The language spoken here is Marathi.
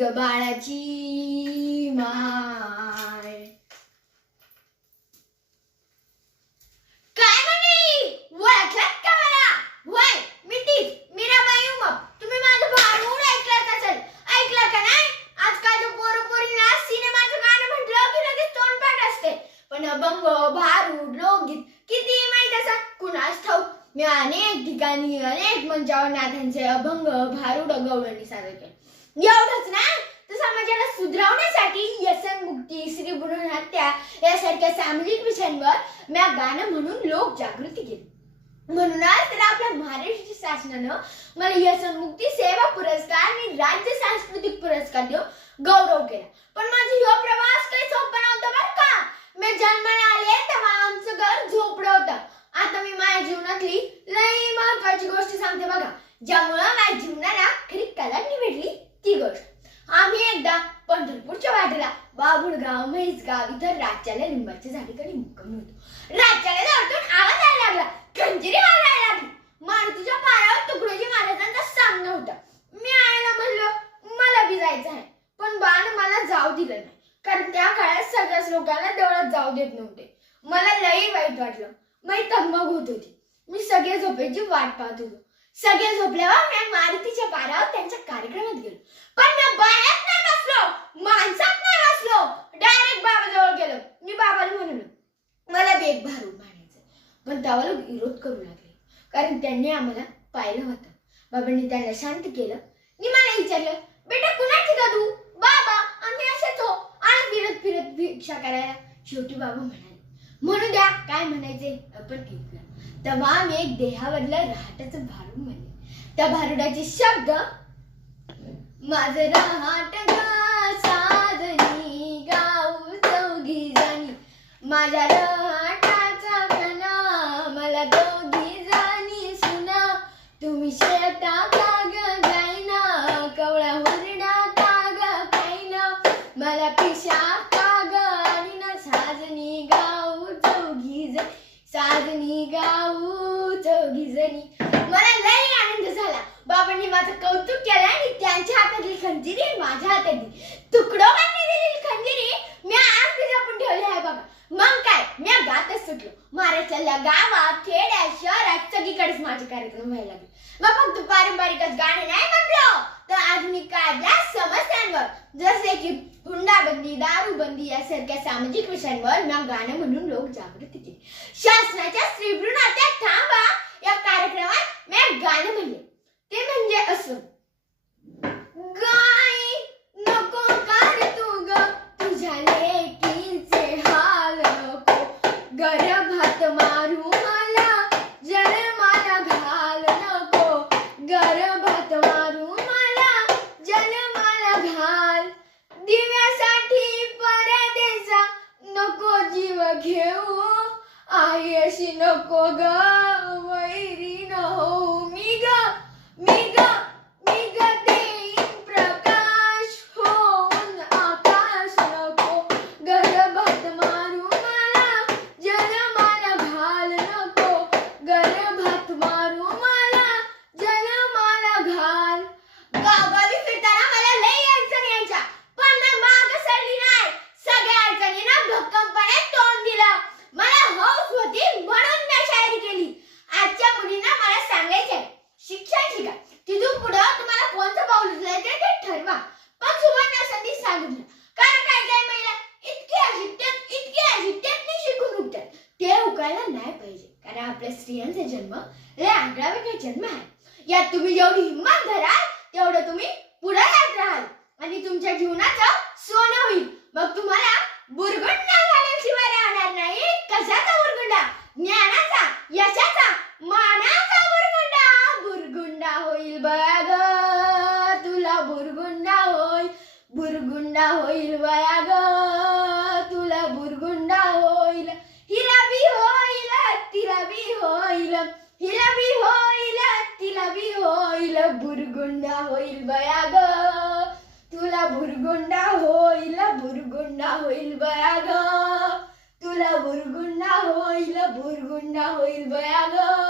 ग बाळाची माय काय म्हणे? ओळखलात का मला? होय मी तीच मीराबाई उमप. तुम्ही माझं भारूड ऐकलात असेल ऐकलं का नाही? आजकालच्या पोरं पोरीला सिनेमाचं गाणं म्हटलं की लगेच तोंडपाठ असते. पण अभंग भारूड लोकगीत किती माहीत असा कुणास ठाऊक मी अनेक ठिकाणी अनेक मंचावर नाथांचे अभंग भारूड गवळणी सादर केले. एवढंच ना? तर समाजाला सुधारवण्यासाठी व्यसन मुक्ती स्त्री भ्रूण हत्या यासारख्या सामाजिक विषयांवर मी गाणं म्हणून लोक जागृती केली. म्हणूनच तर आपल्या महाराष्ट्र शासनानं मला व्यसन मुक्ती सेवा पुरस्कार आणि राज्य सांस्कृतिक पुरस्कार देऊन गौरव केला. पण म्हैसगाव इथं राज्याला लिंबाच्या झाडीकडे मुक्कामी होतो? राज्याला जवळून आवाज यायला लागला. खंजिरी मारायला लागली. मारुतीच्या पारावर तुकडोजी महाराजांचा सामना होता. मी आयला म्हणलं मला बी जायचं आहे. पण बाण मला जाऊ दिलं नाही. कारण त्या काळात सगळ्याच लोकांना देवळात जाऊ देत नव्हते. मला लई वाईट वाटलं. मी तगमग होत होती. मी सगळे झोपेची वाट पाहत होतो. सगळे झोपल्यावर मी मारुतीच्या पारावर त्यांच्या कार्यक्रमात गेलो. पण मी बाळ्यात नाही बसलो माणसात नाही बसलो डायरेक्ट बाबाजवळ गेलो मी बाबाला म्हणलो मला बी एक भारूड म्हणायचं पण त्यावर विरोध करू लागले. कारण त्यांनी आम्हाला पाहिलं होतं. बाबांनी त्यांना शांत केलं. मी मला विचारलं बेटा कुणाची का तू बाबा आम्ही असेच हो. आणि फिरत फिरत भिक्षा करायला शेवटी बाबा म्हणाले म्हणू द्या काय म्हणायचे? आपण ऐकलं तेव्हा आम्ही एक देहावरला रहाटाचं भारूड म्हणले. त्या भारुडाचे शब्द माझं रहाट गा साजनी गाऊ चौघी जाणी. माझ्या रहाटाचा कणा मला दोघी जणी सुना तुम्ही शेता काग गायना कवळा हुरडा काग खायना मला पिशा काग आणि ना साजनी गाऊ चौघी म्हणजे जणी साजनी गाऊ चौघी जणी मला लई आनंद झाला. बाबांनी माझं कौतुक केलं आणि त्यांच्या हातातली खंजिरी माझ्या हातातली. दिली तुकडोबांनी दिलेली खंजिरी मी आज बी जपून ठेवली आहे बाबा. मग काय? मी गातच सुटलो. महाराष्ट्राला गावात खेड्या शहरात सगळीकडेच माझे कार्यक्रम व्हायला लागले. मग फक्त पारंपरिकच गाणे नाही म्हणलो तर आधुनिक काळातल्या समस्यांवर. जसे की सारख्या सामाजिक विषयांवर ना गाणं म्हणून लोक जागृती केली शासनाच्या स्त्री Coca. शिक्षण शिका. तिथून पुढं तुम्हाला कोणतं पाऊल उचलायचं ते ठरवा. पण सुवर्ण संधी सांगितलं कारण काय काय महिला इतकी अशिट्यात इतकी अशिट्यात शिकून उठतात. ते उकायला नाही पाहिजे. कारण आपल्या स्त्रियांचा जन्म लय आगळा वेगळा जन्म आहे. यात तुम्ही जेवढी हिंमत धराल तेवढं तुम्ही पुढे जात राहाल. आणि तुमच्या जीवनाचं सोनं होईल मग तुम्हाला बुरगुंडा झाल्याशिवाय राहणार नाही कशाचा बुरगुंडा ज्ञानाचा यशाचा मानाचा बुरगुंडा बुरगुंडा होईल बघ तुला बुरगुंडा होईल बुरगुंडा होईल बघ तुला बुरगुंडा होईल. हिरावी होईल तिरावी होईल. हिरावी होईल तिरावी होईल. बुरगुंडा होईल बया ग तुला बुरगुंडा होईल. बुरगुंडा होईल बया ग तुला बुरगुंडा होईल. बुरगुंडा होईल बया ग